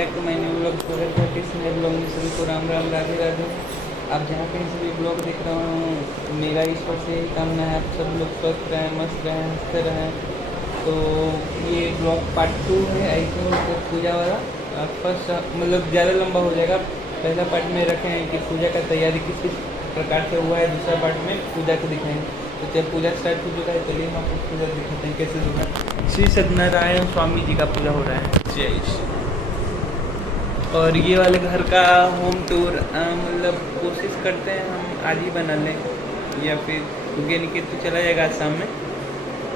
Back to my new blog. स्वागत है किस नए ब्लॉग में। सभी को राम राम, राधे राधे। आप जहाँ कहीं से भी ब्लॉग देख रहा हूँ, मेरा ईश्वर से यही कामना है आप सब लोग स्वस्थ रहें, मस्त रहें, हंसते रहें। तो ये ब्लॉग पार्ट 2 है आई थिंक, पूजा वाला। फर्स्ट मतलब ज़्यादा लंबा हो जाएगा। पहला पार्ट में रखे हैं कि पूजा का तैयारी किस किस प्रकार से हुआ है, दूसरा पार्ट में पूजा को दिखाएंगे। तो जब पूजा स्टार्ट हो चुका है चलिए हम आपको पूजा दिखाते हैं कैसे होगा। श्री सत्यनारायण स्वामी जी का पूजा हो रहा है। जय श्री। और ये वाले घर का होम टूर मतलब कोशिश करते हैं हम आज ही बना लें, या फिर क्योंकि अनिकेत तो चला जाएगा आज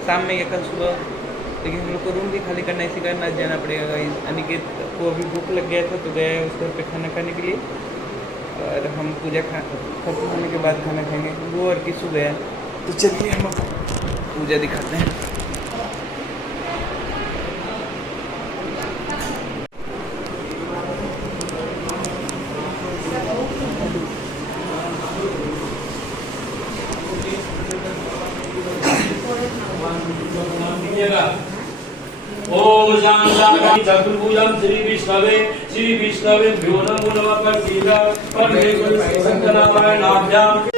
शाम में या कल सुबह। लेकिन हम लोग को रूम भी खाली करना है, इसी कारण आज जाना पड़ेगा। अनिकेत को अभी भूख लग गया था तो गया है उस घर पे खाना खाने के लिए, और हम पूजा खत्म होने के बाद खाना खाएंगे। वो और किसू गया, तो चलिए हम पूजा दिखाते हैं। ओम शांति चतुर्भुजं श्री विष्णवे भ्यो नमो नमः पर सीधा परमेश्वर सत्यनारायणाभ्याम।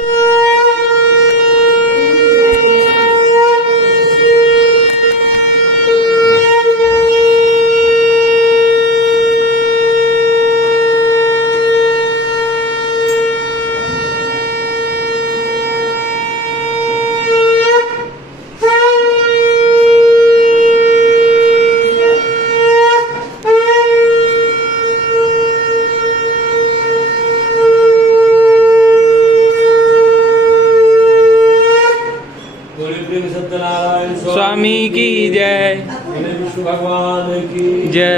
स्वामी की जय, विष्णु भगवान की जय,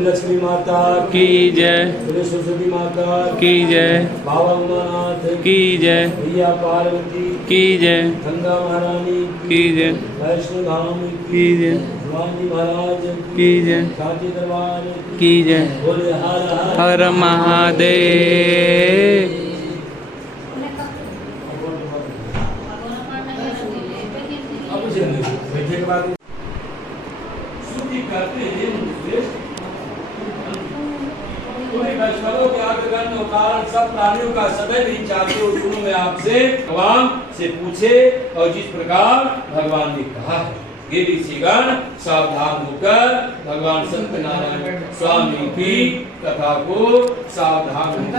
लक्ष्मी माता की जय, सरस्वती माता की जय, बाबा उमानाथ की जय, भैया पार्वती की जय, गंगा महारानी की जय, वैष्णो धाम की जय, भगवान जी महाराज की जय, कांची दरबार की जय। बोले हर हर हर महादेव। बैठे के बाद स्तुति करते हैं वैष्णवों के आगमन और कारण सब प्राणियों का सदैव ही चाहते हो। सुनो मैं आपसे भगवान से पूछे, और जिस प्रकार भगवान ने कहा है ये ऋषिगण सावधान होकर भगवान सत्यनारायण स्वामी की कथा को सावधान होकर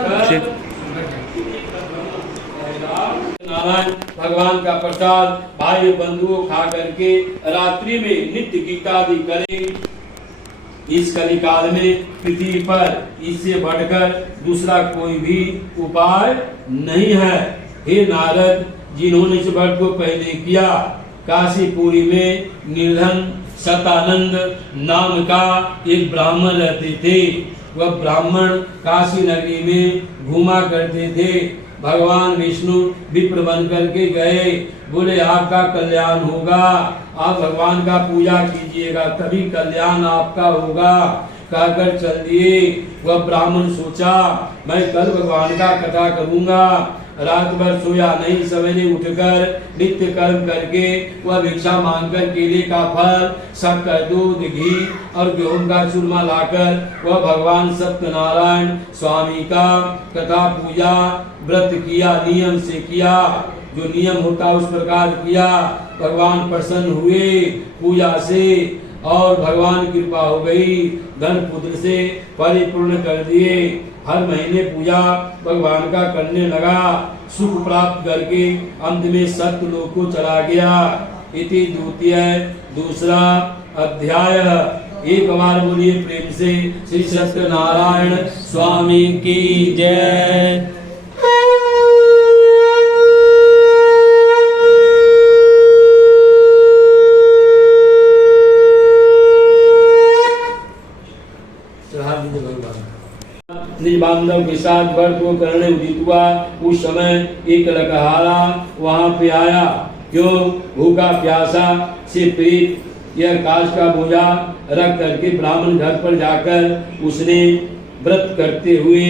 नारायण भगवान का प्रसाद भाई बंधुओं खा करके रात्रि में नित्य गीतादि करें। इस कलिकाल में पृथ्वी पर इससे बढ़कर दूसरा कोई भी उपाय नहीं है। हे नारद, जिन्होंने इस व्रत को पहले किया, काशीपुरी में निर्धन सतानंद नाम का एक ब्राह्मण रहते थे। वह ब्राह्मण काशी नगरी में घूमा करते थे। भगवान विष्णु विप्र बन करके गए, बोले आपका कल्याण होगा, आप भगवान का पूजा कीजिएगा तभी कल्याण आपका होगा। कहकर चल दिए। वह ब्राह्मण सोचा मैं कल भगवान का कथा करूंगा। रात भर सोया नहीं, सवेरे उठकर नित्य कर्म करके वह भिक्षा मांगकर केले का फल, शक्कर, दूध, घी और गेहूं का चूरमा लाकर वह भगवान सत्यनारायण स्वामी का कथा पूजा व्रत किया, नियम से किया, जो नियम होता उस प्रकार किया। भगवान प्रसन्न हुए पूजा से, और भगवान कृपा हो गई, धन पुत्र से परिपूर्ण कर दिए। हर महीने पूजा भगवान का करने लगा, सुख प्राप्त करके अंत में सत्य लोक को चला गया। इति द्वितीय दूसरा अध्याय। एक बार बोलिए प्रेम से श्री सत्यनारायण स्वामी की जय। निज बांधव के साथ व्रत को करने उदित हुआ। उस समय एक लकहारा वहां पे आया, क्यों भूखा प्यासा से प्रीत यह काश का बोझा रख करके ब्राह्मण घर पर जाकर उसने व्रत करते हुए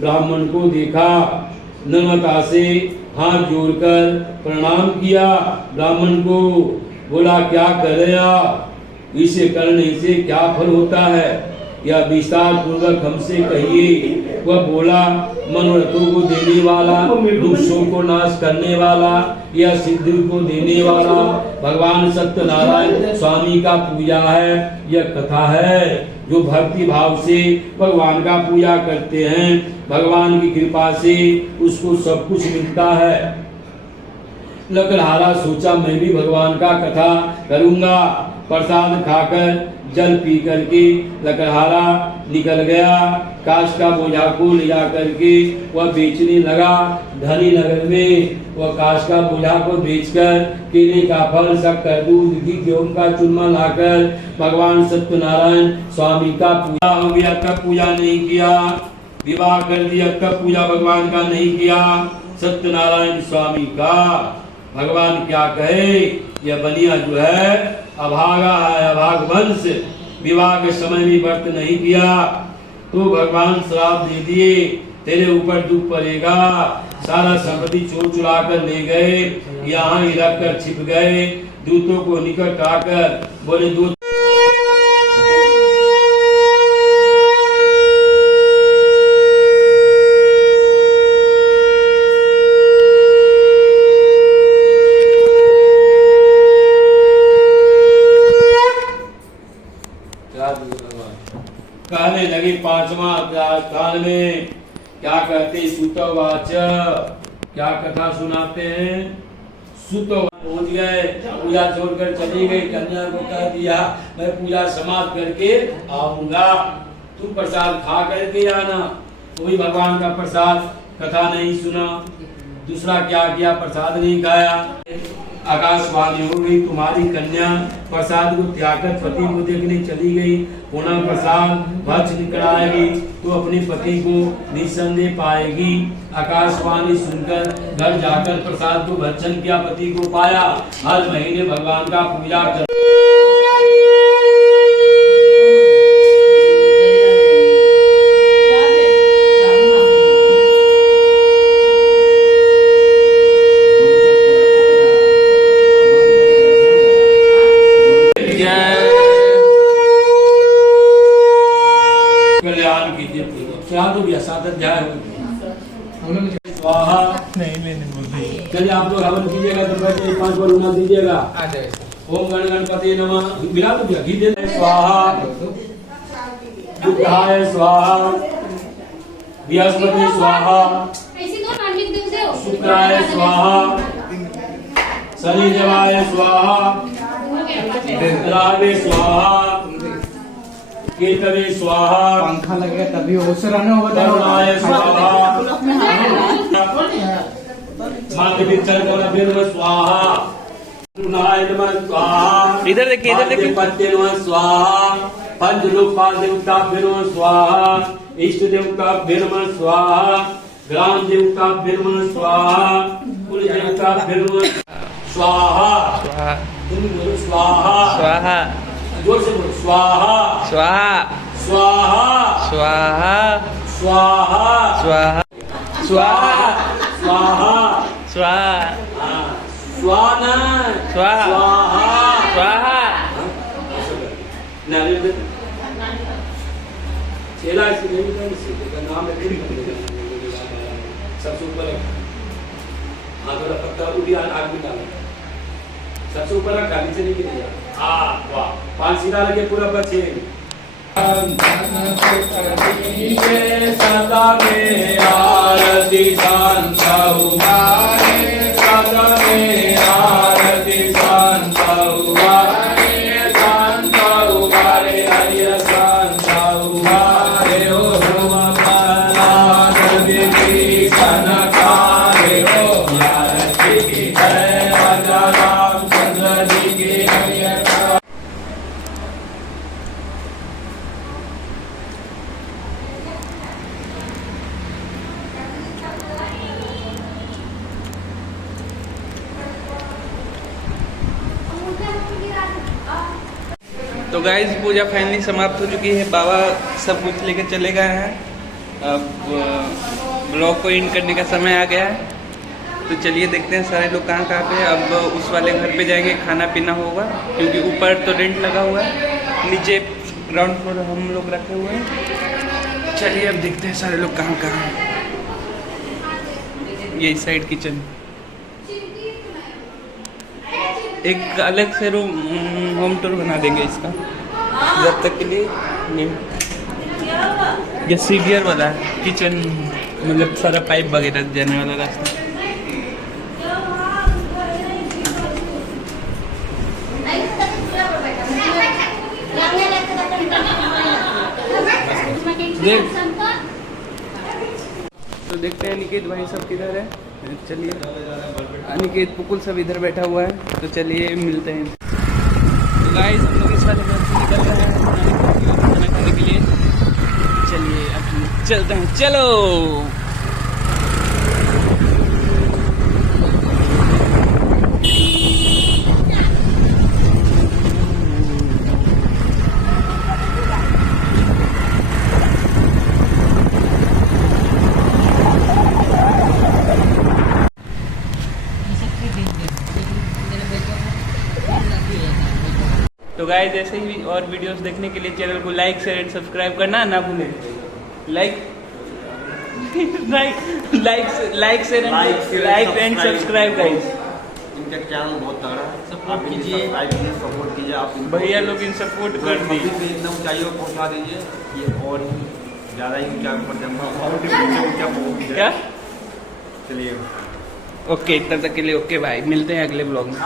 ब्राह्मण को देखा। नम्रता से हाथ जोड़कर प्रणाम किया। ब्राह्मण को बोला क्या कर रहे आप, इसे करने से क्या फल होता है। यह विस्तार पूर्वक हमसे कहिए। वह बोला, मनोरथों को देने वाला, दुष्टों को नाश करने वाला, यह सिद्धि को देने वाला भगवान सत्यनारायण स्वामी का पूजा है। यह कथा है जो भक्ति भाव से भगवान का पूजा करते हैं, भगवान की कृपा से उसको सब कुछ मिलता है। लकड़हारा सोचा मैं भी भगवान का कथा करूंगा। प्रसाद खाकर जल पी करके लकड़हारा निकल गया। काश का बोझा को ले जा करके वह बेचने लगा। धनी नगर में वह काश का बोझा को बेचकर केले का फल, शक्कर, दूध, घी, गेहूं का चूरमा लाकर भगवान सत्यनारायण स्वामी का पूजा हो गया। तब पूजा नहीं किया, विवाह कर दिया, तब पूजा भगवान का नहीं किया, सत्यनारायण स्वामी का। भगवान क्या कहे, यह बनिया जो है अभागा है, अभाग वंश, विवाह के समय भी व्रत नहीं किया तो भगवान श्राप दे दिए, तेरे ऊपर दुख पड़ेगा। सारा संपत्ति चोर चुरा कर ले गए, यहाँ ही रख कर छिप गए। दूतों को निकट आकर बोले, दूत कहने लगे। पांचवा स्थान में क्या कहते, सुतवाच, क्या कथा सुनाते हैं। सुतवाच पहुंच गए, पूजा छोड़कर चली गई। कन्या को कह दिया मैं पूजा समाप्त करके आऊंगा, तुम प्रसाद खा करके आना। कोई भगवान का प्रसाद कथा नहीं सुना। दूसरा क्या किया, प्रसाद नहीं खाया। आकाशवाणी हो गई, तुम्हारी कन्या प्रसाद को त्याग कर पति को देखने चली गई। पुनः प्रसाद भक्ष निकल आएगी तो अपने पति को निसंदेह पाएगी। आकाशवाणी सुनकर घर जाकर प्रसाद को भक्षण किया, पति को पाया। हर महीने भगवान का पूजा कर चलिए आप लोग हवन कीजिएगा तो बैठे 5 बार उन्ना दीजिएगा। ओम गण गणपति नमः, मिला तो घी दे स्वाहा, दुग्धाय स्वाहा, बृहस्पति स्वाहा, शुक्राय स्वाहा, शनिदेवाय स्वाहा, रावे स्वाहा, केतवे स्वाहा, पंखा लगेगा तभी ओसराना होगा। करुणाय स्वाहा, स्वाहा, इधर देखिए, इधर देखिए। पत्ते स्वाहा, पंचलोकपाल देवता फिर स्वाहा, इष्ट देवता फिर स्वाहा, ग्राम देवता फिर स्वाहा, कुल देवता फिर स्वाहा, स्वाहा, स्वाहा, जोर से बोलो स्वाहा, स्वाहा, स्वाहा, स्वाहा, स्वाहा, स्वाहा, स्वाहा, स्वाहा, स्वाहा, स्वाना, स्वाहा, स्वाहा, स्वाहा। चेला इसके नहीं नाम सबसे ऊपर हाँ थोड़ा पत्ता उठी आग भी डाला, सबसे ऊपर रखा, नीचे नहीं गिरेगा। वाह, 5 सीधा लगे पूरा बचे। सदा में आरती शांत उबारे, सदा में आरती शांत उबारे, शांत उबारे, हरिय शांत उबारे, ओ हुम प्रहलाद विभीषण कारे, ओ आरती की जय, राजा रामचंद्र जी की हरिय। तो गाइस पूजा फाइनली समाप्त हो चुकी है। बाबा सब कुछ लेकर चले गए हैं। अब ब्लॉग को एंड करने का समय आ गया है। तो चलिए देखते हैं सारे लोग कहाँ कहाँ पे। अब उस वाले घर पे जाएंगे, खाना पीना होगा क्योंकि ऊपर तो रेंट लगा हुआ है, नीचे ग्राउंड फ्लोर हम लोग रखे हुए हैं। चलिए अब देखते हैं सारे लोग कहाँ कहाँ हैं। ये इस साइड किचन, एक अलग से रूम होम टूर बना देंगे इसका जब तक के लिए। ये सीडीआर वाला है किचन, मतलब सारा पाइप वगैरह जाने वाला रास्ता। देख तो देखते हैं निकेत भाई सब किधर है। चलिए अनिकेत पुकुल सब इधर बैठा हुआ है, तो चलिए मिलते हैं। तो गाइस हम लोग इस वाले घर से निकल रहे हैं खाना खाने के लिए। चलिए अब चलते हैं, चलो। तो गाइस ऐसे ही और वीडियोस देखने के लिए चैनल को लाइक शेयर एंड सब्सक्राइब करना ना भूलें। Like and subscribe guys. इनका चैनल बहुत तगड़ा है, सपोर्ट कीजिए, सपोर्ट कीजिए। आप भैया लोग इन सपोर्ट कर कभी दिए। भी इतना ऊंचाई पर पहुंचा दीजिए, ये और ज़्यादा ही ऊंचा ऊंचा क्या? चलिए ओके, तब तक के लिए ओके भाई, मिलते हैं अगले ब्लॉग में।